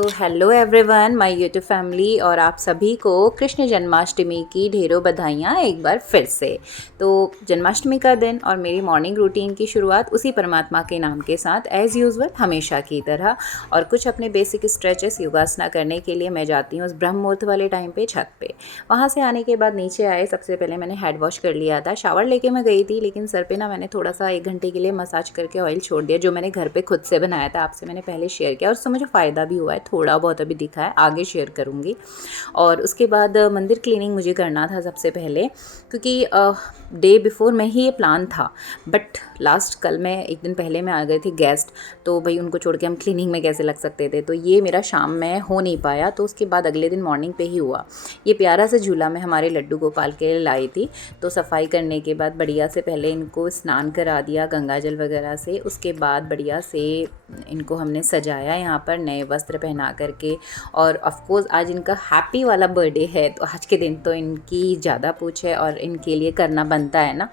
So hello everyone, my YouTube family और आप सभी को कृष्ण जन्माष्टमी की ढेरों बधाइयाँ एक बार फिर से। तो जन्माष्टमी का दिन और मेरी मॉर्निंग रूटीन की शुरुआत उसी परमात्मा के नाम के साथ एज़ यूजुअल हमेशा की तरह, और कुछ अपने बेसिक स्ट्रेचेस योगासना करने के लिए मैं जाती हूँ उस ब्रह्म मुहूर्त वाले टाइम पे छत पे। वहाँ से आने के बाद नीचे आए, सबसे पहले मैंने हेड वॉश कर लिया था, शावर लेके मैं गई थी, लेकिन सर पे ना मैंने थोड़ा सा 1 घंटे के लिए मसाज करके ऑयल छोड़ दिया, जो मैंने घर पे खुद से बनाया था, आपसे मैंने पहले शेयर किया और उससे मुझे फ़ायदा भी हुआ है, थोड़ा बहुत अभी दिखा है, आगे शेयर करूँगी। और उसके बाद मंदिर क्लीनिंग मुझे करना था सबसे पहले, क्योंकि डे बिफोर में ही ये प्लान था, बट लास्ट कल मैं 1 दिन पहले में आ गए थे गेस्ट, तो भाई उनको छोड़ के हम क्लीनिंग में कैसे लग सकते थे, तो ये मेरा शाम में हो नहीं पाया, तो उसके बाद अगले दिन मॉर्निंग पे ही हुआ। ये प्यारा सा झूला मैं हमारे लड्डू गोपाल के लिए लाई थी, तो सफाई करने के बाद बढ़िया से पहले इनको स्नान करा दिया गंगा जल वगैरह से, उसके बाद बढ़िया से इनको हमने सजाया यहाँ पर नए वस्त्र पहना करके। और ऑफ कोर्स आज इनका हैप्पी वाला बर्थडे है, तो आज के दिन तो इनकी ज़्यादा पूछ है और इनके लिए करना बनता है ना,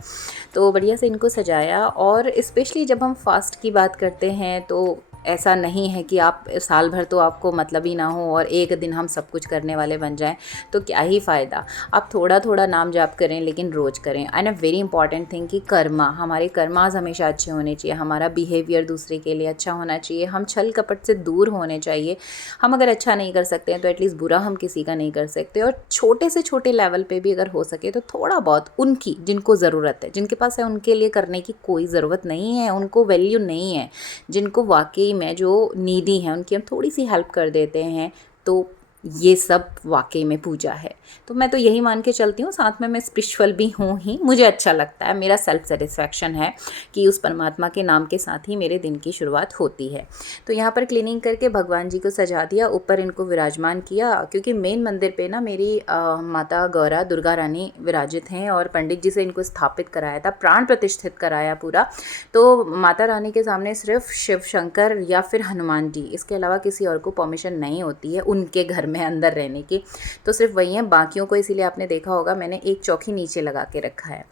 तो बढ़िया से इनको सजाया। और स्पेशली जब हम फास्ट की बात करते हैं तो ऐसा नहीं है कि आप साल भर तो आपको मतलब ही ना हो और एक दिन हम सब कुछ करने वाले बन जाएं, तो क्या ही फ़ायदा। आप थोड़ा थोड़ा नाम जाप करें, लेकिन रोज़ करें। And a very important thing कि कर्मा, हमारे कर्मास हमेशा अच्छे होने चाहिए, हमारा बिहेवियर दूसरे के लिए अच्छा होना चाहिए, हम छल कपट से दूर होने चाहिए। हम अगर अच्छा नहीं कर सकते हैं तो एटलीस्ट बुरा हम किसी का नहीं कर सकते, और छोटे से छोटे लेवल पे भी अगर हो सके तो थोड़ा बहुत उनकी, जिनको ज़रूरत है, जिनके पास है, उनके लिए करने की कोई ज़रूरत नहीं है, उनको वैल्यू नहीं है। जिनको वाकई में जो नीडी हैं उनकी हम थोड़ी सी हेल्प कर देते हैं, तो ये सब वाकई में पूजा है। तो मैं तो यही मान के चलती हूँ, साथ में मैं स्पिरिचुअल भी हूँ ही, मुझे अच्छा लगता है, मेरा सेल्फ सेटिस्फैक्शन है कि उस परमात्मा के नाम के साथ ही मेरे दिन की शुरुआत होती है। तो यहाँ पर क्लीनिंग करके भगवान जी को सजा दिया, ऊपर इनको विराजमान किया, क्योंकि मेन मंदिर पे ना मेरी माता गौरा दुर्गा रानी विराजित हैं, और पंडित जी से इनको स्थापित कराया था, प्राण प्रतिष्ठित कराया पूरा। तो माता रानी के सामने सिर्फ शिव शंकर या फिर हनुमान जी, इसके अलावा किसी और को परमिशन नहीं होती है उनके घर में अंदर रहने की, तो सिर्फ वही हैं, बाकियों को इसीलिए आपने देखा होगा मैंने एक चौकी नीचे लगा के रखा है।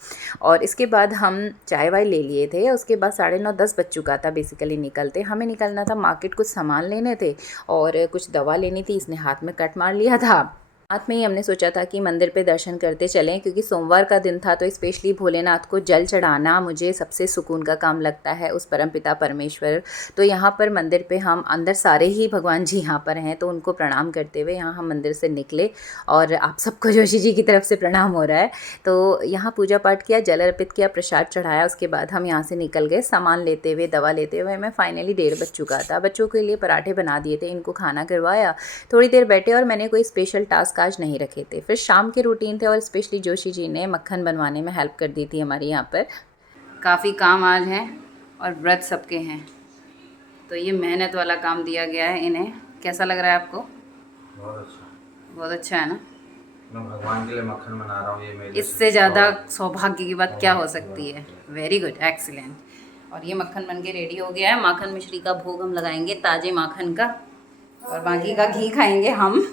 और इसके बाद हम चाय वाय ले लिए थे, उसके बाद 9:30-10 बज चुका था बेसिकली निकलते, हमें निकलना था मार्केट, कुछ सामान लेने थे और कुछ दवा लेनी थी। इसने हाथ में कट मार लिया था, रात में ही हमने सोचा था कि मंदिर पे दर्शन करते चलें, क्योंकि सोमवार का दिन था, तो स्पेशली भोलेनाथ को जल चढ़ाना मुझे सबसे सुकून का काम लगता है, उस परमपिता परमेश्वर। तो यहाँ पर मंदिर पे हम अंदर सारे ही भगवान जी यहाँ पर हैं, तो उनको प्रणाम करते हुए यहाँ हम मंदिर से निकले, और आप सबको जोशी जी की तरफ से प्रणाम हो रहा है। तो यहाँ पूजा पाठ किया, जल अर्पित किया, प्रसाद चढ़ाया, उसके बाद हम यहाँ से निकल गए सामान लेते हुए, दवा लेते हुए। मैं फाइनली 1:30 बज चुका था, बच्चों के लिए पराठे बना दिए थे, इनको खाना करवाया, थोड़ी देर बैठे, और मैंने कोई स्पेशल टास्क आज नहीं रखे थे। फिर शाम के रूटीन थे, और स्पेशली जोशी जी ने मक्खन बनवाने में हेल्प कर दी थी हमारी यहाँ पर। काफ़ी काम आज हैं और व्रत सबके हैं, तो ये मेहनत वाला काम दिया गया है इन्हें। कैसा लग रहा है आपको? बहुत अच्छा। बहुत अच्छा है ना? मैं भगवान के लिए मक्खन बना रहा हूँ, ये मेरे इससे ज़्यादा और सौभाग्य की बात क्या हो सौभाग्य की सकती है? बात है। Very good, excellent. और ये मक्खन बन के रेडी हो गया है, माखन मिश्री का भोग हम लगाएंगे, ताजे माखन का, और बाकी का घी खाएंगे हम।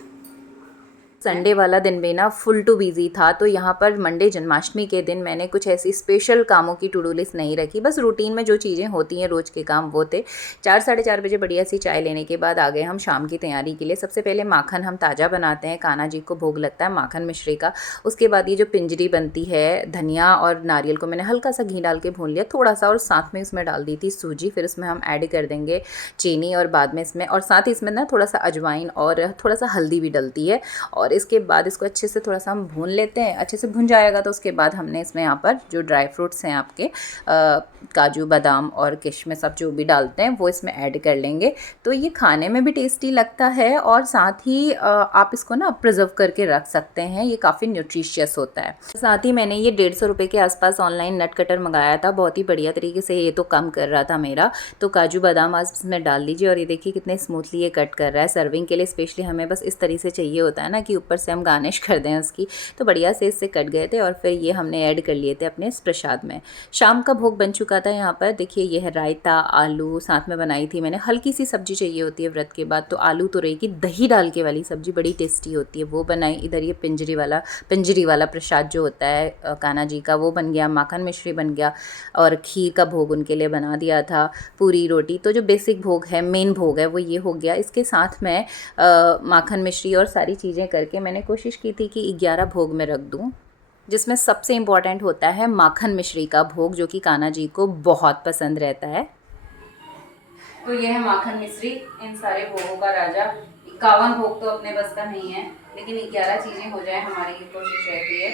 संडे वाला दिन भी ना फुल टू बिजी था, तो यहाँ पर मंडे जन्माष्टमी के दिन मैंने कुछ ऐसी स्पेशल कामों की टू डू लिस्ट नहीं रखी, बस रूटीन में जो चीज़ें होती हैं रोज़ के काम वो थे। 4-4:30 बजे बढ़िया सी चाय लेने के बाद आ गए हम शाम की तैयारी के लिए। सबसे पहले माखन हम ताज़ा बनाते हैं, कान्हा जी को भोग लगता है माखन मिश्री का। उसके बाद ये जो पिंजरी बनती है, धनिया और नारियल को मैंने हल्का सा घी डाल के भून लिया थोड़ा सा, और साथ में इसमें डाल दी थी सूजी, फिर उसमें हम ऐड कर देंगे चीनी, और बाद में इसमें, और साथ ही इसमें ना थोड़ा सा अजवाइन और थोड़ा सा हल्दी भी डलती है। और इसके बाद इसको अच्छे से थोड़ा सा हम भून लेते हैं, अच्छे से भुन जाएगा तो उसके बाद हमने इसमें यहाँ पर जो ड्राई फ्रूट्स हैं आपके काजू बादाम और किशमिश सब जो भी डालते हैं वो इसमें ऐड कर लेंगे। तो ये खाने में भी टेस्टी लगता है, और साथ ही आप इसको ना प्रिजर्व करके रख सकते हैं, ये काफ़ी न्यूट्रिशियस होता है। साथ ही मैंने ये 150 रुपये के आसपास ऑनलाइन नट कटर मंगाया था, बहुत ही बढ़िया तरीके से ये तो कम कर रहा था मेरा। तो काजू बादाम आज इसमें डाल दीजिए, और ये देखिए कितने स्मूथली ये कट कर रहा है। सर्विंग के लिए स्पेशली हमें बस इस तरीके से चाहिए होता है ना कि ऊपर से हम गार्निश कर दें उसकी, तो बढ़िया से इससे कट गए थे और फिर ये हमने ऐड कर लिए थे अपने इस प्रसाद में। शाम का भोग बन चुका था यहाँ पर। देखिए ये है रायता, आलू साथ में बनाई थी मैंने। हल्की सी सब्जी चाहिए होती है व्रत के बाद, तो आलू तो रहेगी, दही डाल के वाली सब्जी बड़ी टेस्टी होती है, वो बनाई। इधर ये पिंजरी वाला प्रसाद जो होता है कान्हा जी का, वो बन गया। माखन मिश्री बन गया और खीर का भोग उनके लिए बना दिया था, पूरी रोटी। तो जो बेसिक भोग है, मेन भोग है, वो ये हो गया। इसके साथ में माखन मिश्री और सारी चीज़ें करके मैंने कोशिश की थी कि 11 भोग में रख दूँ, जिसमें सबसे इम्पॉर्टेंट होता है माखन मिश्री का भोग, जो कि कान्हा जी को बहुत पसंद रहता है। तो ये है माखन मिश्री, इन सारे भोगों का राजा। 51 भोग तो अपने बस का नहीं है, लेकिन 11 चीज़ें हो जाए हमारी ये कोशिश रहती है।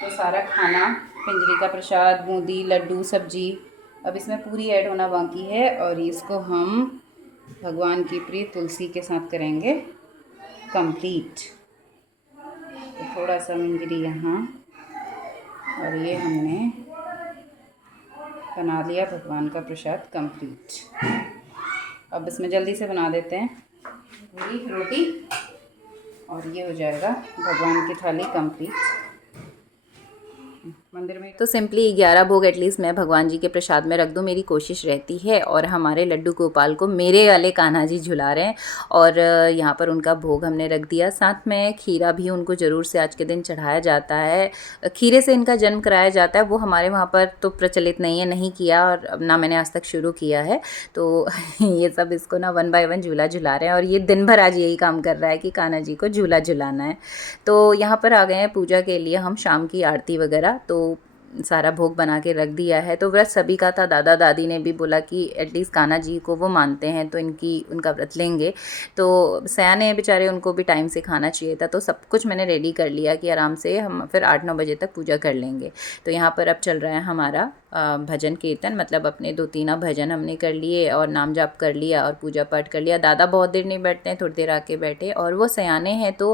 तो सारा खाना, पिंजरी का प्रसाद, बूंदी, लड्डू, सब्जी, अब इसमें पूरी ऐड होना बाकी है और इसको हम भगवान की प्रिय तुलसी के साथ करेंगे कंप्लीट। तो थोड़ा सा मिंजरी यहाँ, और ये हमने बना लिया भगवान का प्रसाद कंप्लीट। अब इसमें जल्दी से बना देते हैं पूरी रोटी और ये हो जाएगा भगवान की थाली कंप्लीट मंदिर में। तो सिंपली 11 भोग एटलीस्ट मैं भगवान जी के प्रसाद में रख दूं, मेरी कोशिश रहती है। और हमारे लड्डू गोपाल को मेरे वाले कान्हा जी झुला रहे हैं और यहाँ पर उनका भोग हमने रख दिया। साथ में खीरा भी उनको ज़रूर से आज के दिन चढ़ाया जाता है। खीरे से इनका जन्म कराया जाता है, वो हमारे वहाँ पर तो प्रचलित नहीं है, नहीं किया और ना मैंने आज तक शुरू किया है। तो ये सब इसको ना 1 बाय 1 झूला झुला रहे हैं और ये दिन भर आज यही काम कर रहा है कि कान्हा जी को झूला झुलाना है। तो यहाँ पर आ गए हैं पूजा के लिए हम, शाम की आरती वगैरह। तो सारा भोग बना के रख दिया है। तो व्रत सभी का था, दादा दादी ने भी बोला कि एटलीस्ट कान्हा जी को वो मानते हैं तो उनका व्रत लेंगे। तो सयाने हैं बेचारे, उनको भी टाइम से खाना चाहिए था। तो सब कुछ मैंने रेडी कर लिया कि आराम से हम फिर 8-9 बजे तक पूजा कर लेंगे। तो यहाँ पर अब चल रहा है हमारा भजन कीर्तन, मतलब अपने 2-3 भजन हमने कर लिए और नाम जाप कर लिया और पूजा पाठ कर लिया। दादा बहुत देर नहीं बैठते हैं, थोड़ी देर आके बैठे, और वो सयाने हैं तो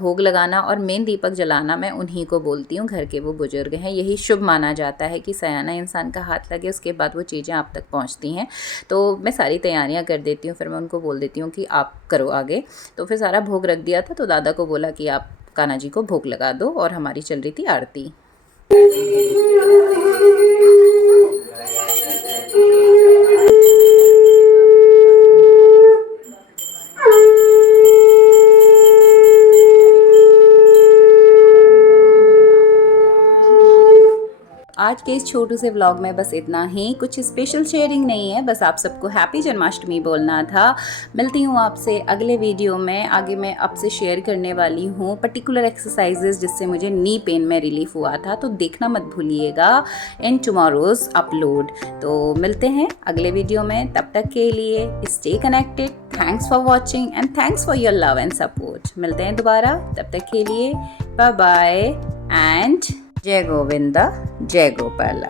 भोग लगाना और मेन दीपक जलाना मैं उन्हीं को बोलती हूँ, घर के वो बुजुर्ग हैं। यही शुभ माना जाता है कि सयाना इंसान का हाथ लगे, उसके बाद वो चीज़ें आप तक पहुँचती हैं। तो मैं सारी तैयारियाँ कर देती हूँ, फिर मैं उनको बोल देती हूँ कि आप करो आगे। तो फिर सारा भोग रख दिया था, तो दादा को बोला कि आप कान्हा जी को भोग लगा दो, और हमारी चल रही थी आरती। आज के इस छोटू से व्लॉग में बस इतना ही, कुछ स्पेशल शेयरिंग नहीं है, बस आप सबको हैप्पी जन्माष्टमी बोलना था। मिलती हूँ आपसे अगले वीडियो में। आगे मैं आपसे शेयर करने वाली हूँ पर्टिकुलर एक्सरसाइजेस जिससे मुझे नी पेन में रिलीफ हुआ था, तो देखना मत भूलिएगा इन टुमारोज अपलोड। तो मिलते हैं अगले वीडियो में, तब तक के लिए stay connected. Thanks for watching and thanks for your love and support. मिलते हैं दोबारा, तब तक के लिए बाय बाय एंड जय गोविंदा, जय गोपाला।